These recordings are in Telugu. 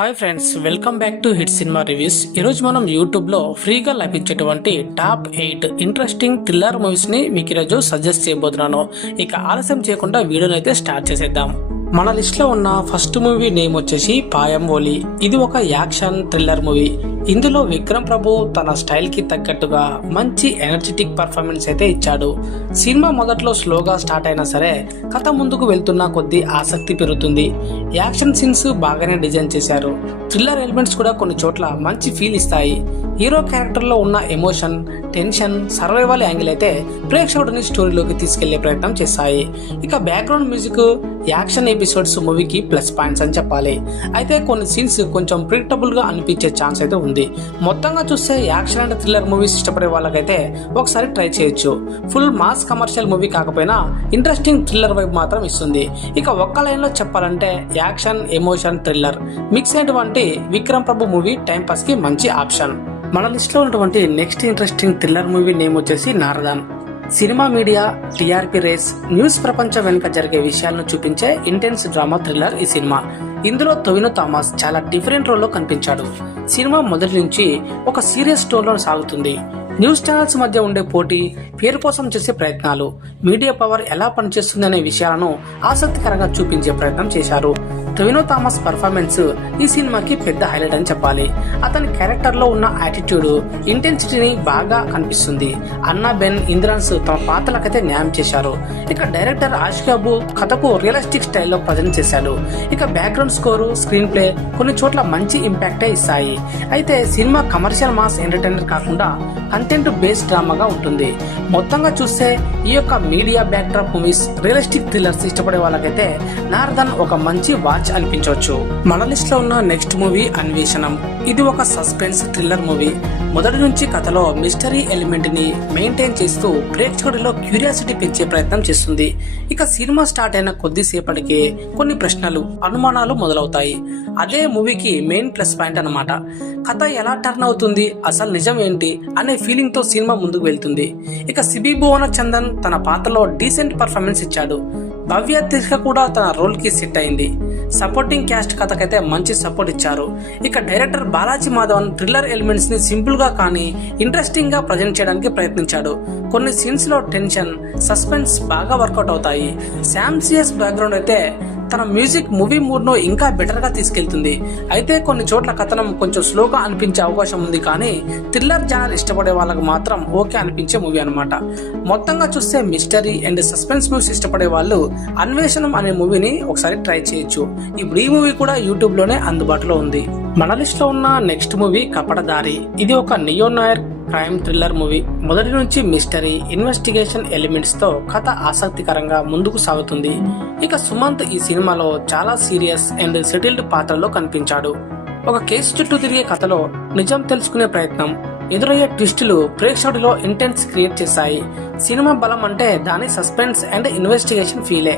Hi friends, welcome back to hit cinema reviews. ఈరోజు మనం యూట్యూబ్లో ఫ్రీగా లభించేటువంటి టాప్ 8 ఇంట్రెస్టింగ్ థ్రిల్లర్ మూవీస్ని మీకు ఈరోజు సజెస్ట్ చేయబోతున్నాను. ఇక ఆలస్యం చేయకుండా వీడియోని అయితే స్టార్ట్ చేసేద్దాం. మన లిస్ట్లో ఉన్న ఫస్ట్ మూవీ నేమ్ వచ్చేసి పాయం ఓలి. ఇది ఒక యాక్షన్ థ్రిల్లర్ మూవీ. ఇందులో విక్రమ్ ప్రభు తన స్టైల్ కి తగ్గట్టుగా మంచి ఎనర్జెటిక్ పర్ఫార్మెన్స్ అయితే ఇచ్చాడు. సినిమా మొదట్లో స్లోగా స్టార్ట్ అయినా సరే కథ ముందుకు వెళ్తున్న కొద్దీ ఆసక్తి పెరుగుతుంది. యాక్షన్ సీన్స్ బాగానే డిజైన్ చేశారు. థ్రిల్లర్ ఎలిమెంట్స్ కూడా కొన్ని చోట్ల మంచి ఫీల్ ఇస్తాయి. హీరో క్యారెక్టర్ లో ఉన్న ఎమోషన్, టెన్షన్, సర్వైవల్ యాంగిల్ అయితే ప్రేక్షకుడిని స్టోరీలోకి తీసుకెళ్లే ప్రయత్నం చేస్తాయి. ఇక బ్యాక్గ్రౌండ్ మ్యూజిక్, యాక్షన్ ఎపిసోడ్స్ మూవీకి ప్లస్ పాయింట్స్ అని చెప్పాలి. అయితే కొన్ని సీన్స్ కొంచెం ప్రిడిక్టబుల్ గా అనిపించే ఛాన్స్ అయితే ఉంది. మొత్తంగా చూస్తే యాక్షన్ అండ్ థ్రిల్లర్ మూవీస్ ఇష్టపడే వాళ్ళకైతే ఒకసారి ట్రై చేయొచ్చు. ఫుల్ మాస్ కమర్షియల్ మూవీ కాకపోయినా ఇంట్రెస్టింగ్ థ్రిల్లర్ వైపు మాత్రం ఇస్తుంది. ఇక ఒక్క లైన్ లో చెప్పాలంటే యాక్షన్, ఎమోషన్, థ్రిల్లర్ మిక్స్ అయినటువంటి Vikram Prabhu movie time pass కి మంచి ఆప్షన్. మన లిస్ట్ లో ఉన్నటువంటి next interesting thriller movie name వచ్చేసి Naradan. Cinema, media, TRP race, news ప్రపంచం వెనుక జరిగే విషయాలను చూపించే ఇంటెన్స్ డ్రామా థ్రిల్లర్ ఈ సినిమా. ఇందులో టొవినో థామస్ చాలా డిఫరెంట్ రోల్ లో కనిపించాడు. సినిమా మొదటి నుంచి ఒక సీరియస్ టోన్ లో సాగుతుంది. న్యూస్ ఛానల్స్ మధ్య ఉండే పోటీ, పేరు కోసం చేసే ప్రయత్నాలు, మీడియా పవర్ ఎలా పనిచేస్తుంది అనే విషయాలను ఆసక్తికరంగా చూపించే ప్రయత్నం చేశారు. టొవినో థామస్ పర్ఫార్మెన్స్ ఈ సినిమాకి పెద్ద హైలైట్ అని చెప్పాలి. అతని క్యారెక్టర్ లో ఉన్న యాటిట్యూడ్, ఇంటెన్సిటీని బాగా కనిపిస్తుంది. అన్నా బెన్, ఇంద్రాన్స్ తమ పాత్రలకైతే న్యాయం చేశారు. ఇక డైరెక్టర్ ఆషికాబు కథకు రియలిస్టిక్ స్టైల్లో ప్రజెంట్ చేశాడు. ఇక బ్యాక్గ్రౌండ్ స్కోరు, స్క్రీన్ ప్లే కొన్ని చోట్ల మంచి ఇంపాక్టే ఇస్తాయి. అయితే సినిమా కమర్షియల్ మాస్ ఎంటర్టైనర్ కాకుండా కంటెంట్ బేస్డ్ డ్రామాగా ఉంటుంది. మొత్తంగా చూస్తే ఈ యొక్క media back drop movies, realistic thrillers ఇష్టపడే వాళ్ళకైతే నారదన్ ఒక మంచి వాచ్ అనిపించవచ్చు. మన లిస్ట్ లో ఉన్న నెక్స్ట్ మూవీ అన్వేషణం. ఇది ఒక సస్పెన్స్ థ్రిల్లర్ మూవీ. మొదటి నుంచి కథలో మిస్టరీ ఎలిమెంట్ ని మెయింటైన్ చేస్తూ ప్రేక్షకుడిలో క్యూరియాసిటీ పెంచే ప్రయత్నం చేస్తుంది. ఇక సినిమా స్టార్ట్ అయిన కొద్దిసేపటికే కొన్ని ప్రశ్నలు, అనుమానాలు మొదలవుతాయి. అదే మూవీకి మెయిన్ ప్లస్ పాయింట్ అన్నమాట. కథ ఎలా టర్న్ అవుతుంది, అసలు నిజం ఏంటి అనే ఫీలింగ్ తో సినిమా ముందుకు వెళ్తుంది. ఇక సిబి భువన చందన్ తన పాత్రలో డీసెంట్ పర్ఫార్మెన్స్ ఇచ్చాడు. భవ్య తిష్క కూడా తన రోల్ కి సెట్ అయింది. సపోర్టింగ్ క్యాస్ట్ కథకైతే మంచి సపోర్ట్ ఇచ్చారు. ఇక director Balaji Madhavan thriller elements ని సింపుల్ గా కానీ ఇంట్రెస్టింగ్ గా ప్రజెంట్ చేయడానికి ప్రయత్నించాడు. కొన్ని సీన్స్ లో టెన్షన్, సస్పెన్స్ బాగా వర్కౌట్ అవుతాయి. శామ్ సిఎస్ బ్యాక్గ్రౌండ్ అయితే తన మ్యూజిక్ మూవీ మూడ్ ను ఇంకా బెటర్ గా తీసుకెళ్తుంది. అయితే కొన్ని చోట్ల కథనం కొంచెం స్లోగా అనిపించే అవకాశం ఉంది, కానీ థ్రిల్లర్ జానర్ ఇష్టపడే వాళ్ళకు మాత్రం ఓకే అనిపించే మూవీ అనమాట. మొత్తంగా చూస్తే మిస్టరీ అండ్ సస్పెన్స్ మూవీస్ ఇష్టపడే వాళ్ళు అన్వేషణం అనే మూవీని ఒకసారి ట్రై చేయొచ్చు. ఇప్పుడు ఈ మూవీ కూడా యూట్యూబ్ లోనే అందుబాటులో ఉంది. మన లిస్ట్ లో ఉన్న నెక్స్ట్ మూవీ కపటదారి. ఇది ఒక neo Nair crime thriller movie. మొదటి నుంచి మిస్టరీ, ఇన్వెస్టిగేషన్ ఎలిమెంట్స్ తో కథ ఆసక్తికరంగా ముందుకు సాగుతుంది. ఇక సుమంత్ ఈ సినిమాలో చాలా సీరియస్ అండ్ సెటిల్డ్ పాత్రలో కనిపించాడు. ఒక కేసు చుట్టూ తిరిగే కథలో నిజం తెలుసుకునే ప్రయత్నం, ఎదురయ్యే ట్విస్టులు ప్రేక్షకుడిలో ఇంటెన్స్ క్రియేట్ చేశాయి. సినిమా బలం అంటే దాని సస్పెన్స్ అండ్ ఇన్వెస్టిగేషన్ ఫీలే.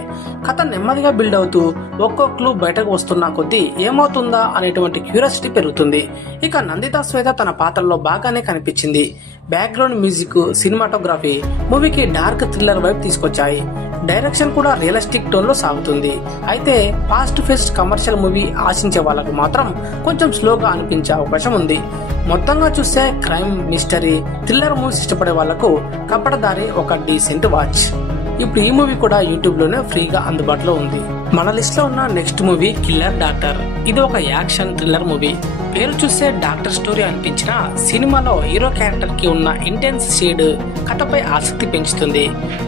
కథ నెమ్మదిగా బిల్డ్ అవుతూ ఒక్కో క్లూ బయటకు వస్తున్న కొద్దీ ఏమవుతుందా అనేటువంటి క్యూరియాసిటీ పెరుగుతుంది. ఇక నందితా శ్వేత తన పాత్రలో బాగానే కనిపించింది. బ్యాక్గ్రౌండ్ మ్యూజిక్, సినిమాటోగ్రఫీ మూవీకి డార్క్ థ్రిల్లర్ వైపు తీసుకొచ్చాయి. డైరెక్షన్ కూడా రియలిస్టిక్ టోన్ లో సాగుతుంది. అయితే ఫాస్ట్ ఫేస్డ్ కమర్షియల్ మూవీ ఆశించే వాళ్ళకు మాత్రం కొంచెం స్లోగా అనిపించే అవకాశం ఉంది. మొత్తంగా చూస్తే క్రైమ్, మిస్టరీ, థ్రిల్లర్ మూవీస్ ఇష్టపడే వాళ్లకు కపటదారి ఒక డీసెంట్ వాచ్. ఇప్పుడు ఈ మూవీ కూడా యూట్యూబ్ లోనే ఫ్రీగా అందుబాటులో ఉంది. మన లిస్ట్ లో ఉన్న నెక్స్ట్ మూవీ కిల్లర్ డాక్టర్. ఇది ఒక యాక్షన్ థ్రిల్లర్ మూవీ. పేరు చూస్తే డాక్టర్ స్టోరీ అనిపించిన సినిమాలో హీరో క్యారెక్టర్ కి ఉన్న ఇంటెన్స్ షేడ్ కథపై ఆసక్తి పెంచుతుంది.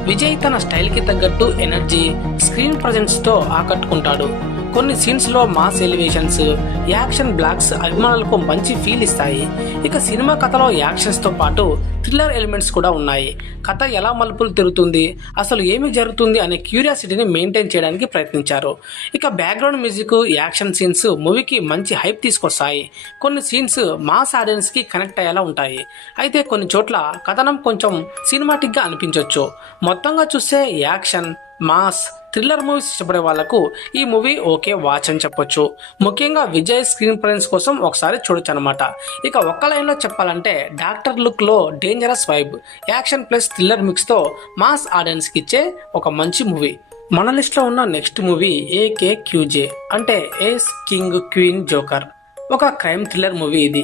విజయ్ తన స్టైల్ కి తగ్గట్టు ఎనర్జీ, స్క్రీన్ ప్రజెన్స్ తో ఆకట్టుకుంటాడు. కొన్ని సీన్స్ లో మాస్ ఎలివేషన్స్, యాక్షన్ బ్లాక్స్ అభిమానులకు మంచి ఫీల్ ఇస్తాయి. ఇక సినిమా కథలో యాక్షన్స్ తో పాటు థ్రిల్లర్ ఎలిమెంట్స్ కూడా ఉన్నాయి. కథ ఎలా మలుపులు తిరుగుతుంది, అసలు ఏమి జరుగుతుంది అనే క్యూరియాసిటీని మెయింటైన్ చేయడానికి ప్రయత్నించారు. ఇక బ్యాక్గ్రౌండ్ మ్యూజిక్, యాక్షన్ సీన్స్ మూవీకి మంచి హైప్ తీసుకొస్తాయి. కొన్ని సీన్స్ మాస్ ఆడియన్స్ కి కనెక్ట్ అయ్యేలా ఉంటాయి. అయితే కొన్ని చోట్ల కథనం కొంచెం సినిమాటిక్ గా అనిపించవచ్చు. మొత్తంగా చూస్తే యాక్షన్, మాస్, థ్రిల్లర్ మూవీస్ ఇష్టపడే వాళ్లకు ఈ మూవీ ఓకే వాచ్ అని చెప్పొచ్చు. ముఖ్యంగా విజయ్ స్క్రీన్ ప్రెజెన్స్ కోసం ఒకసారి చూడొచ్చు అనమాట. ఇక ఒక్క లైన్ లో చెప్పాలంటే డాక్టర్ లుక్ లో dangerous vibe, action plus thriller mix తో మాస్ ఆడియన్స్ కి ఇచ్చే ఒక మంచి మూవీ. మన లిస్ట్ లో ఉన్న నెక్స్ట్ మూవీ AKQJ అంటే ఏస్ కింగ్ క్వీన్ జోకర్. ఒక క్రైమ్ థ్రిల్లర్ మూవీ ఇది.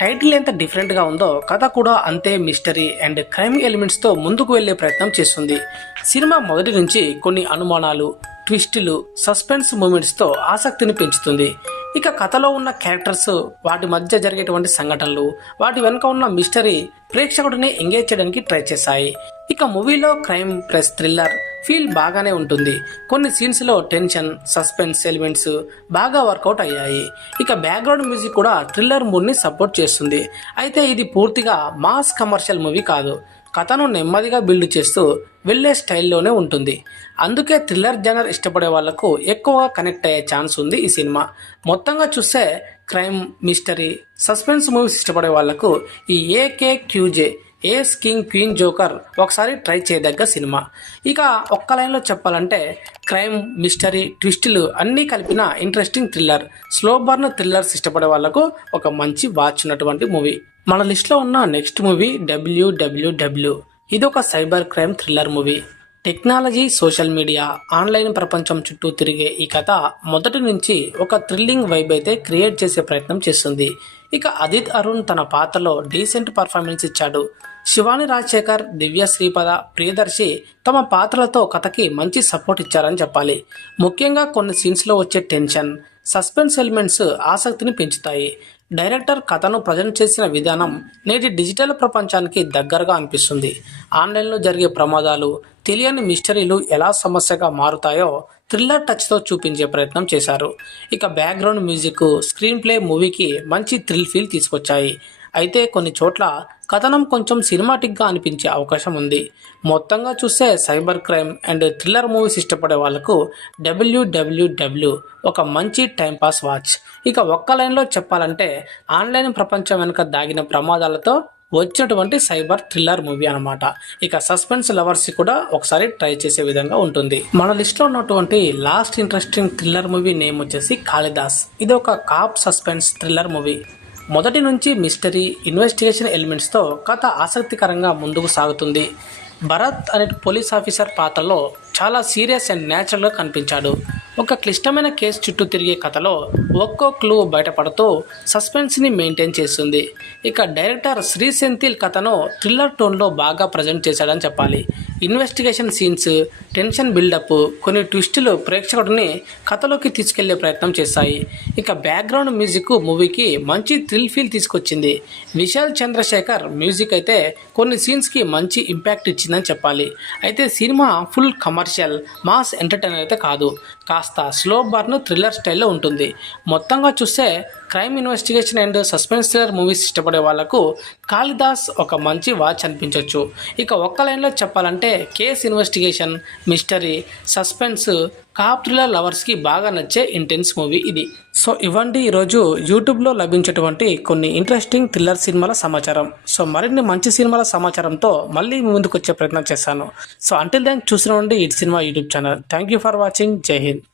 టైటిల్ ఎంత డిఫరెంట్గా ఉందో కథ కూడా అంతే మిస్టరీ అండ్ క్రైమ్ ఎలిమెంట్స్తో ముందుకు వెళ్లే ప్రయత్నం చేస్తుంది. సినిమా మొదటి నుంచి కొన్ని అనుమానాలు, ట్విస్టులు, సస్పెన్స్ మూమెంట్స్తో ఆసక్తిని పెంచుతుంది. ఇక కథలో ఉన్న క్యారెక్టర్స్, వాటి మధ్య జరిగేటువంటి సంఘటనలు, వాటి వెనుక ఉన్న మిస్టరీ ప్రేక్షకుడిని ఎంగేజ్ చేయడానికి ట్రై చేశాయి. ఇక మూవీలో క్రైమ్ ప్లస్ థ్రిల్లర్ ఫీల్ బాగానే ఉంటుంది. కొన్ని సీన్స్ లో టెన్షన్, సస్పెన్స్ ఎలిమెంట్స్ బాగా వర్కౌట్ అయ్యాయి. ఇక బ్యాక్గ్రౌండ్ మ్యూజిక్ కూడా థ్రిల్లర్ మూడ్ ని సపోర్ట్ చేస్తుంది. అయితే ఇది పూర్తిగా మాస్ కమర్షియల్ మూవీ కాదు. కథను నెమ్మదిగా బిల్డ్ చేస్తూ వెళ్లే స్టైల్లోనే ఉంటుంది. అందుకే థ్రిల్లర్ జనర్ ఇష్టపడే వాళ్లకు ఎక్కువగా కనెక్ట్ అయ్యే ఛాన్స్ ఉంది ఈ సినిమా. మొత్తంగా చూస్తే క్రైమ్, మిస్టరీ, సస్పెన్స్ మూవీస్ ఇష్టపడే వాళ్లకు ఈ AKQJ ఏస్ కింగ్ క్వీన్ జోకర్ ఒకసారి ట్రై చేయదగ్గ సినిమా. ఇక ఒక్క లైన్లో చెప్పాలంటే క్రైమ్, మిస్టరీ, ట్విస్టులు అన్నీ కలిపిన interesting thriller. Slow burn thrillers ఇష్టపడే వాళ్లకు ఒక మంచి వాచ్ ఉన్నటువంటి మూవీ. మన లిస్ట్లో ఉన్న నెక్స్ట్ మూవీ WWW. ఇది ఒక cyber crime thriller movie. Technology, social media, online ప్రపంచం చుట్టూ తిరిగే ఈ కథ మొదటి నుంచి ఒక థ్రిల్లింగ్ వైబ్ అయితే క్రియేట్ చేసే ప్రయత్నం చేస్తుంది. ఇక అదిత్ అరుణ్ తన పాత్రలో డీసెంట్ పర్ఫార్మెన్స్ ఇచ్చాడు. శివాని రాజశేఖర్, దివ్య శ్రీపద, ప్రియదర్శి తమ పాత్రలతో కథకి మంచి సపోర్ట్ ఇచ్చారని చెప్పాలి. ముఖ్యంగా కొన్ని సీన్స్లో వచ్చే టెన్షన్, సస్పెన్స్ ఎలిమెంట్స్ ఆసక్తిని పెంచుతాయి. డైరెక్టర్ కథను ప్రజెంట్ చేసిన విధానం నేటి డిజిటల్ ప్రపంచానికి దగ్గరగా అనిపిస్తుంది. ఆన్లైన్లో జరిగే ప్రమాదాలు, తెలియని మిస్టరీలు ఎలా సమస్యగా మారుతాయో థ్రిల్లర్ టచ్తో చూపించే ప్రయత్నం చేశారు. ఇక బ్యాక్గ్రౌండ్ మ్యూజిక్, స్క్రీన్ ప్లే మూవీకి మంచి థ్రిల్ ఫీల్ తీసుకొచ్చాయి. అయితే కొన్ని చోట్ల కథనం కొంచెం సినిమాటిక్గా అనిపించే అవకాశం ఉంది. మొత్తంగా చూస్తే cyber crime and thriller movies ఇష్టపడే వాళ్లకు WWW ఒక మంచి టైంపాస్ వాచ్. ఇక ఒక్క లైన్లో చెప్పాలంటే ఆన్లైన్ ప్రపంచం వెనుక దాగిన ప్రమాదాలతో వచ్చినటువంటి సైబర్ థ్రిల్లర్ మూవీ అనమాట. ఇక సస్పెన్స్ లవర్స్ కూడా ఒకసారి ట్రై చేసే విధంగా ఉంటుంది. మన లిస్ట్లో ఉన్నటువంటి last interesting thriller movie name వచ్చేసి కాళిదాస్. ఇది ఒక కాప్ సస్పెన్స్ థ్రిల్లర్ మూవీ. మొదటి నుంచి మిస్టరీ, ఇన్వెస్టిగేషన్ ఎలిమెంట్స్తో కథ ఆసక్తికరంగా ముందుకు సాగుతుంది. భరత్ అనే పోలీస్ ఆఫీసర్ పాత్రలో చాలా సీరియస్ అండ్ న్యాచురల్గా కనిపించాడు. ఒక క్లిష్టమైన కేసు చుట్టూ తిరిగే కథలో ఒక్కో క్లూ బయటపడుతూ సస్పెన్స్ని మెయింటైన్ చేస్తుంది. ఇక డైరెక్టర్ శ్రీ సెంథిల్ కథను థ్రిల్లర్ టోన్లో బాగా ప్రజెంట్ చేశాడని చెప్పాలి. ఇన్వెస్టిగేషన్ సీన్స్, టెన్షన్ బిల్డప్, కొన్ని ట్విస్టులు ప్రేక్షకుడిని కథలోకి తీసుకెళ్లే ప్రయత్నం చేశాయి. ఇక బ్యాక్గ్రౌండ్ మ్యూజిక్ మూవీకి మంచి థ్రిల్ ఫీల్ తీసుకొచ్చింది. విశాల్ చంద్రశేఖర్ మ్యూజిక్ అయితే కొన్ని సీన్స్కి మంచి ఇంపాక్ట్ ఇచ్చిందని చెప్పాలి. అయితే cinema full commercial, mass entertainer అయితే కాదు. కాస్త స్లో బర్న్ థ్రిల్లర్ స్టైల్లో ఉంటుంది. మొత్తంగా చూస్తే crime, investigation and suspense thriller movies ఇష్టపడే వాళ్లకు కాళిదాస్ ఒక మంచి వాచ్ అనిపించవచ్చు. ఇక ఒక్క లైన్లో చెప్పాలంటే case investigation, mystery, suspense, cop thriller లవర్స్కి బాగా నచ్చే ఇంటెన్స్ మూవీ ఇది. సో ఇవ్వండి ఈరోజు యూట్యూబ్లో లభించేటువంటి కొన్ని ఇంట్రెస్టింగ్ థ్రిల్లర్ సినిమాల సమాచారం. సో మరిన్ని మంచి సినిమాల సమాచారంతో మళ్ళీ ముందుకు వచ్చే ప్రయత్నం చేస్తాను. సో అంటిల్ దెన్ చూసిన it cinema YouTube channel. Thank you for watching. జై హింద్.